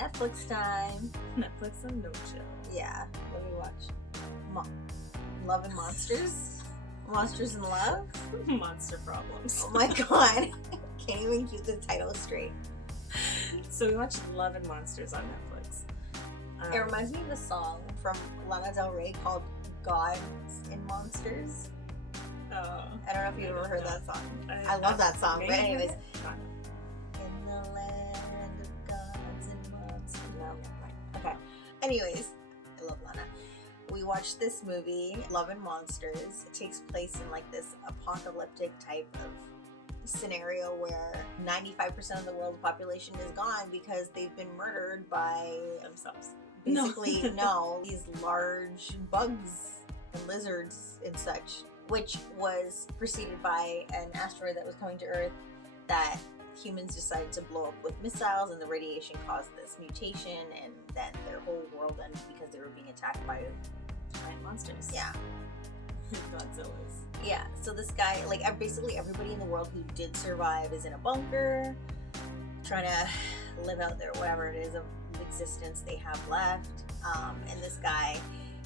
Netflix time. Netflix and no chill. Yeah, what do we watch? Love and Monsters? Monsters in Love? Monster Problems. Oh my god. Can't even keep the title straight. So we watched Love and Monsters on Netflix. It reminds me of a song from Lana Del Rey called Gods and Monsters. I don't know if you've ever heard that song. I love that song, but anyways. In the land of gods and monsters. No, okay. Anyways, I love Lana. We watched this movie, Love and Monsters. It takes place in like this apocalyptic type of scenario where 95% of the world's population is gone because they've been murdered by themselves. Basically, no, these large bugs and lizards and such, which was preceded by an asteroid that was coming to Earth that humans decided to blow up with missiles, and the radiation caused this mutation, and then their whole world ended because they were being attacked by giant monsters. Yeah. Godzillas. Yeah, so this guy, like basically everybody in the world who did survive is in a bunker, trying to live out their whatever it is of existence they have left. And this guy,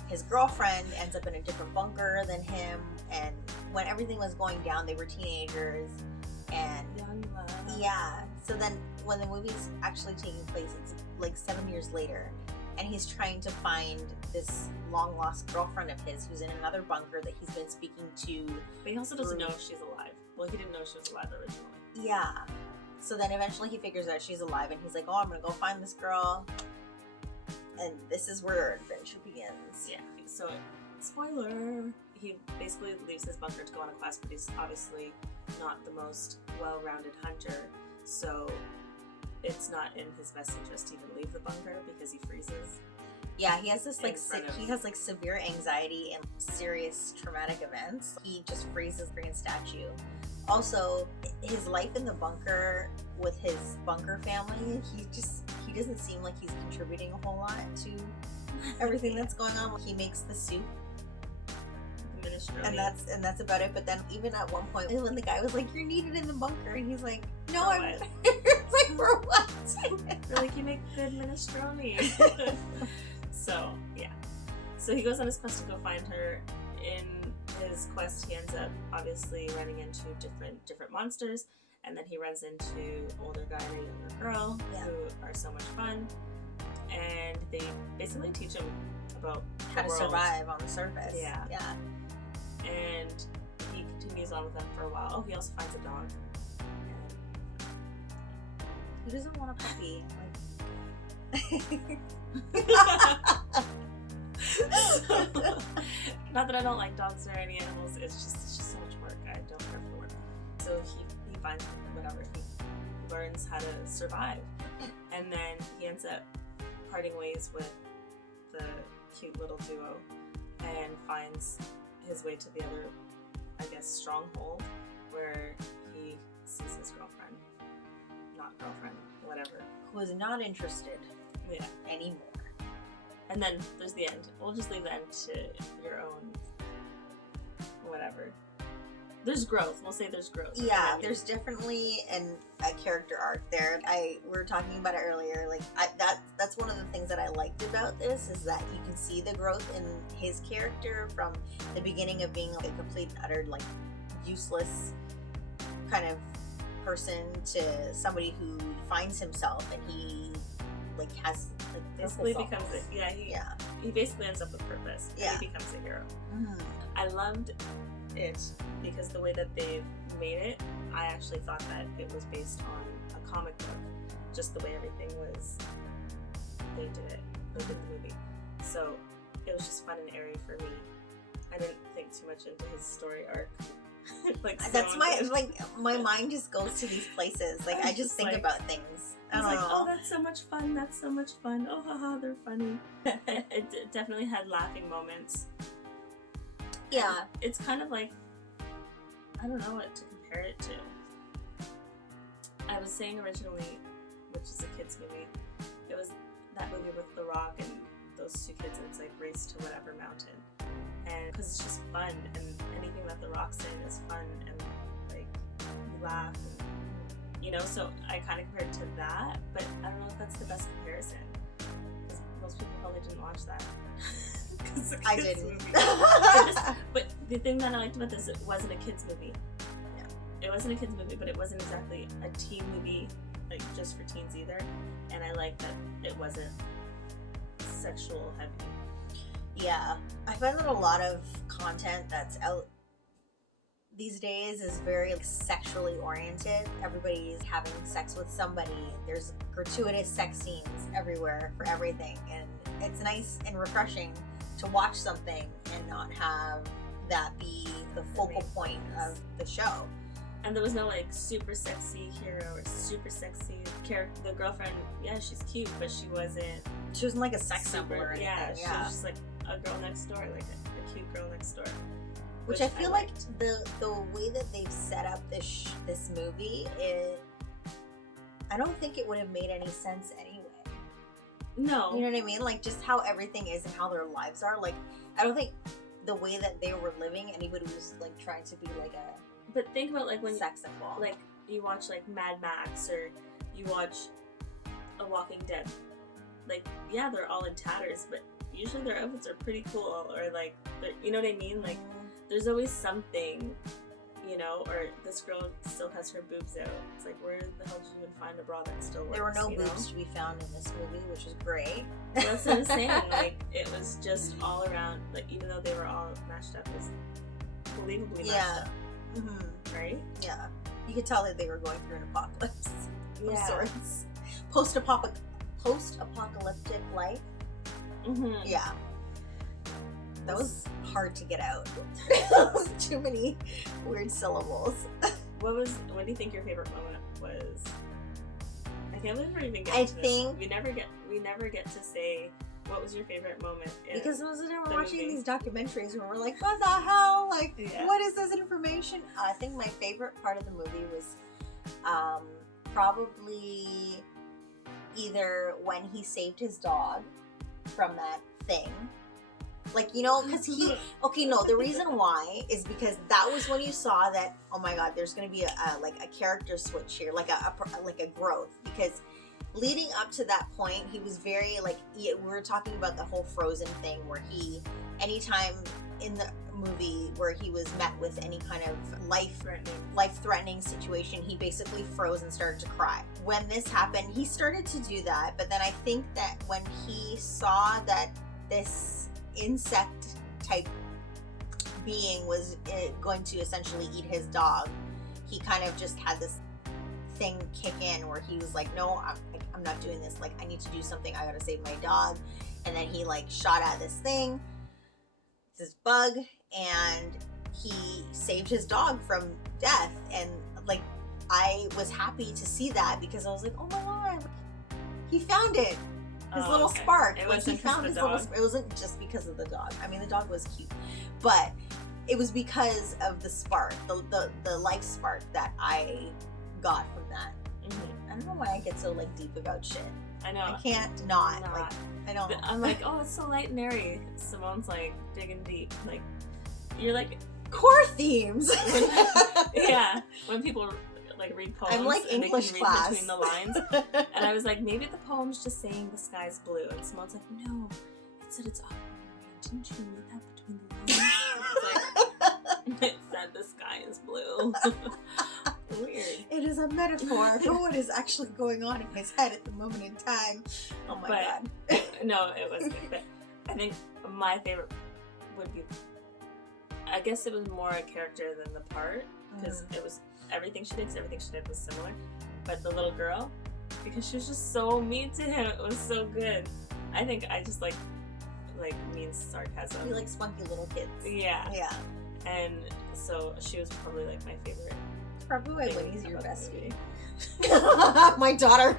his girlfriend ends up in a different bunker than him, and when everything was going down, they were teenagers, and Young love. yeah. So then when the movie's actually taking place, it's like 7 years later, and he's trying to find this long lost girlfriend of his who's in another bunker that he's been speaking to. But he also doesn't know if she's alive. Well, he didn't know she was alive originally. Yeah. So then eventually he figures out she's alive, and he's like, oh, I'm gonna go find this girl. And this is where our adventure begins. Yeah. So, spoiler. He basically leaves his bunker to go on a quest, but he's obviously not the most well-rounded hunter. So it's not in his best interest to even leave the bunker because he freezes. Yeah, he has this like he has like severe anxiety and serious traumatic events. He just freezes like a statue. Also, his life in the bunker with his bunker family, he doesn't seem like he's contributing a whole lot to everything that's going on. He makes the soup, and that's about it. But then even at one point when the guy was like, "You're needed in the bunker," and he's like, "No, I'm." It's like, for what? They're like, "You make good minestrone." So yeah, so he goes on his quest to go find her. In his quest, he ends up obviously running into different monsters, and then he runs into older guy and a younger girl who are so much fun, and they basically teach him about how to survive on the surface. Yeah. And he continues on with them for a while. Oh, he also finds a dog. Who doesn't want a puppy? Not that I don't like dogs or any animals, it's just so much work. I don't care for the work. So he finds whatever, he learns how to survive, and then he ends up parting ways with the cute little duo and finds his way to the other, I guess, stronghold, where he sees his girlfriend, whatever, who is not interested anymore. And then there's the end. We'll just leave the end to your own whatever. There's growth. We'll say there's growth. Yeah, there's definitely a character arc there. We were talking about it earlier. Like that's one of the things that I liked about this, is that you can see the growth in his character from the beginning of being like a complete and utter like useless kind of person to somebody who finds himself, and he like has like basically becomes he basically ends up with purpose. And he becomes a hero. Mm-hmm. I loved it because the way that they've made it, I actually thought that it was based on a comic book, just the way everything was. They did the movie, so it was just fun and airy for me. I didn't think too much into his story arc. That's my mind just goes to these places. Like I just think about things. I was like, oh, that's so much fun. That's so much fun. Oh, haha, they're funny. It definitely had laughing moments. Yeah. It's kind of like, I don't know what to compare it to. I was saying originally, which is a kid's movie, it was that movie with The Rock and those two kids, and it's like Race to Whatever Mountain. And because it's just fun, and anything that The Rock's in is fun, and like, you laugh, and, so I kind of compared it to that, but I don't know if that's the best comparison. didn't watch that. I didn't. But the thing that I liked about this, it wasn't a kids movie. Yeah. It wasn't a kids movie, but it wasn't exactly a teen movie, like just for teens either. And I like that it wasn't sexual heavy. Yeah, I find that a lot of content that's out these days is very like, sexually oriented. Everybody's having sex with somebody. There's gratuitous sex scenes everywhere for everything, and it's nice and refreshing to watch something and not have that be the focal point of the show. And there was no like super sexy hero or super sexy character. The girlfriend, yeah, she's cute, but she wasn't like a sex symbol or anything. Yeah, she was just like a girl next door, like a cute girl next door. Which I feel like the way that they've set up this movie, I don't think it would have made any sense anyway. No. You know what I mean? Like, just how everything is and how their lives are. Like, I don't think the way that they were living, anybody was, like, trying to be, like, a But think about, like, when sex symbol. Like, you watch, like, Mad Max, or you watch A Walking Dead. Like, yeah, they're all in tatters, but usually their outfits are pretty cool, or, like, you know what I mean? Like, there's always something, you know, or this girl still has her boobs out. It's like, where the hell did you even find a bra that still works? There were no boobs to be found in this movie, which is great. That's what I'm saying. Like, it was just all around, like, even though they were all mashed up, it was believably mashed up. Mm-hmm. Right? Yeah. You could tell that they were going through an apocalypse of sorts. Post-apocalyptic life. Mm-hmm. Yeah. That was hard to get out. Too many weird syllables. What do you think your favorite moment was? I can't believe we're even getting to think this. We never get to say what was your favorite moment. Because we're watching these documentaries and we're like, what the hell? Like, what is this information? I think my favorite part of the movie was probably either when he saved his dog from that thing. Like, you know, because the reason why is because that was when you saw that, oh my god, there's going to be a character switch here, like a growth, because leading up to that point, he was very, like, we were talking about the whole Frozen thing, where anytime in the movie where he was met with any kind of life-threatening situation, he basically froze and started to cry. When this happened, he started to do that, but then I think that when he saw that this insect type being was going to essentially eat his dog, he kind of just had this thing kick in where he was like, no, I'm not doing this. Like, I need to do something. I gotta save my dog. And then he like shot at this thing, this bug, and he saved his dog from death. And like, I was happy to see that because I was like, oh my god, he found it. His little spark. It wasn't it wasn't just because of the dog. I mean, the dog was cute, but it was because of the spark, the life spark that I got from that. Mm-hmm. I don't know why I get so like deep about shit. I know. I can't not. Like, I don't. I'm like, oh, it's so light and airy. Simone's like digging deep. Like, you're like core themes. Yeah, when people like read poems, I'm like English class between the lines, and I was like, maybe the poem's just saying the sky's blue, and Simone's like, no, it said it's aquamarine. Didn't you read that between the lines? It said the sky is blue. Weird. It is a metaphor for what is actually going on in his head at the moment in time. Oh my god. No, it was good. But I think my favorite would be, I guess it was more a character than the part, because it was everything she did was similar. But the little girl, because she was just so mean to him, it was so good. I think I just like mean sarcasm. You like spunky little kids. Yeah. Yeah. And so she was probably like my favorite. Probably why Winnie's your bestie. My daughter.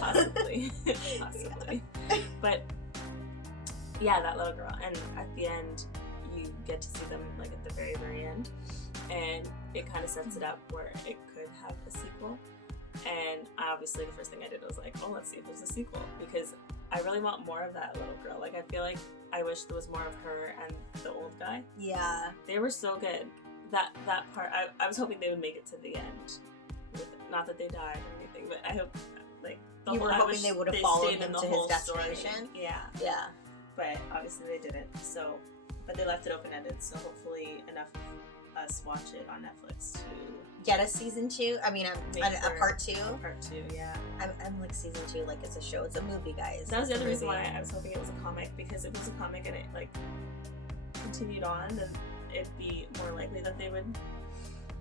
Possibly. Yeah. But yeah, that little girl. And at the end, you get to see them like at the very, very end. And it kind of sets it up where it could have a sequel. And obviously the first thing I did was like, oh, let's see if there's a sequel, because I really want more of that little girl. Like, I feel like I wish there was more of her and the old guy. Yeah. They were so good. That part, I was hoping they would make it to the end. Not that they died or anything, but I hope like you were hoping they would have followed him to his destination. Story. Yeah. Yeah. But obviously they didn't. So, but they left it open-ended. So hopefully enough of us watch it on Netflix to get a season 2. I mean, a part 2. Part 2, yeah. I'm like season 2, like it's a show. It's a movie, guys. That was the other reason why I was hoping it was a comic, because if it was a comic and it like continued on, then it'd be more likely that they would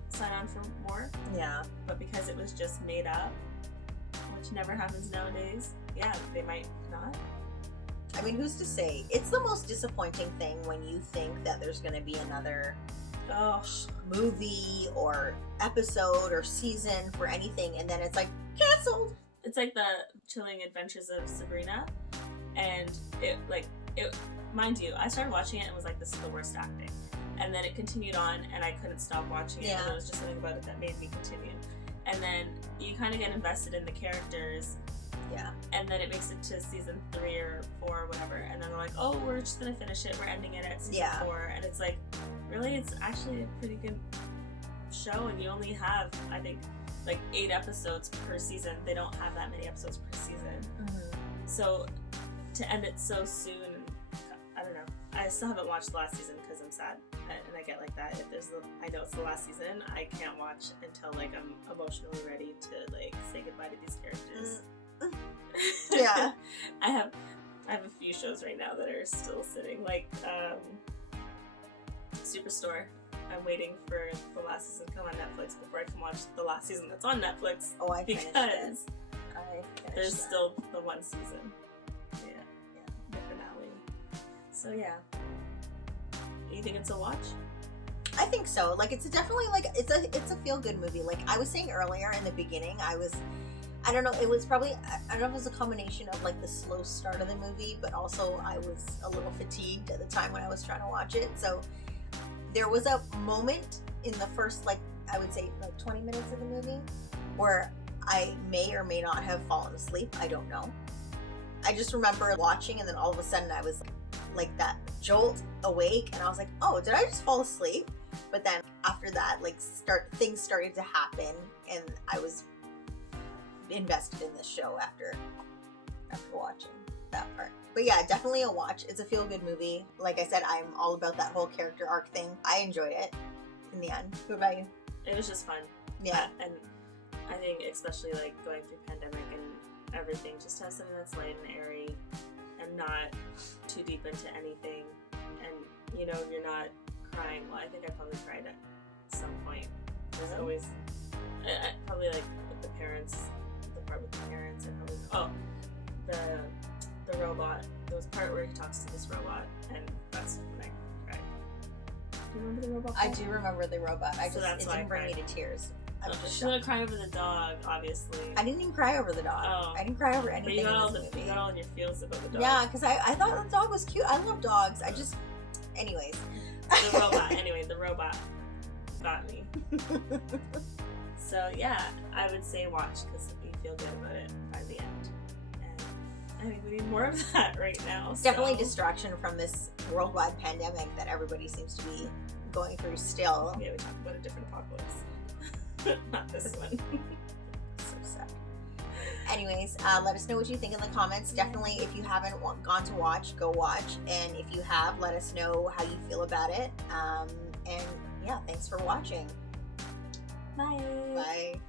sign on for more. Yeah. But because it was just made up, which never happens nowadays, yeah, they might not. I mean, who's to say? It's the most disappointing thing when you think that there's going to be another movie or episode or season for anything, and then it's like canceled. It's like the Chilling Adventures of Sabrina, and it mind you, I started watching it and was like, this is the worst acting, and then it continued on and I couldn't stop watching it. And there was just something about it that made me continue, and then you kind of get invested in the characters. Yeah. And then it makes it to season 3 or 4 or whatever, and then they're like, oh, we're just gonna finish it, we're ending it at season 4, and it's like, really? It's actually a pretty good show, and you only have, I think, like 8 episodes per season. They don't have that many episodes per season. Mm-hmm. So to end it so soon, I don't know. I still haven't watched the last season because I'm sad, and I get like that. If I know it's the last season, I can't watch until like I'm emotionally ready to like say goodbye to these characters. Yeah. I have a few shows right now that are still sitting, like Superstore. I'm waiting for the last season to come on Netflix before I can watch the last season that's on Netflix. Oh, I finished because there's that. still the one season. Yeah. The finale. So yeah. You think it's a watch? I think so. Like, it's definitely like it's a feel good movie. Like I was saying earlier in the beginning, I don't know, it was probably, I don't know if it was a combination of like the slow start of the movie, but also I was a little fatigued at the time when I was trying to watch it. So there was a moment in the first, like, I would say like 20 minutes of the movie where I may or may not have fallen asleep. I don't know. I just remember watching, and then all of a sudden I was like that jolt awake, and I was like, oh, did I just fall asleep? But then after that, like things started to happen, and I was invested in this show after watching that part. But yeah, definitely a watch. It's a feel-good movie. Like I said, I'm all about that whole character arc thing. I enjoyed it in the end. What about you? It was just fun. Yeah. And I think especially like going through pandemic and everything, just have something that's light and airy and not too deep into anything. And, you know, you're not crying. Well, I think I probably cried at some point. There's always, probably like with the parents, with the parents, and the robot. There was a part where he talks to this robot, and that's when I cried. Do you remember the robot? I do remember the robot. It didn't bring me to tears. She's gonna cry over the dog, obviously. I didn't even cry over the dog. Oh. I didn't cry over anything. But you got all in your feels about the dog. Yeah, because I thought the dog was cute. I love dogs. Anyways. The robot got me. So yeah, I would say watch, because you feel good about it by the end. And I think we need more of that right now. Definitely distraction from this worldwide pandemic that everybody seems to be going through still. Yeah, we talked about a different apocalypse. Not this one. So sad. Anyways, let us know what you think in the comments. Definitely, if you haven't gone to watch, go watch. And if you have, let us know how you feel about it. And yeah, thanks for watching. Bye. Bye.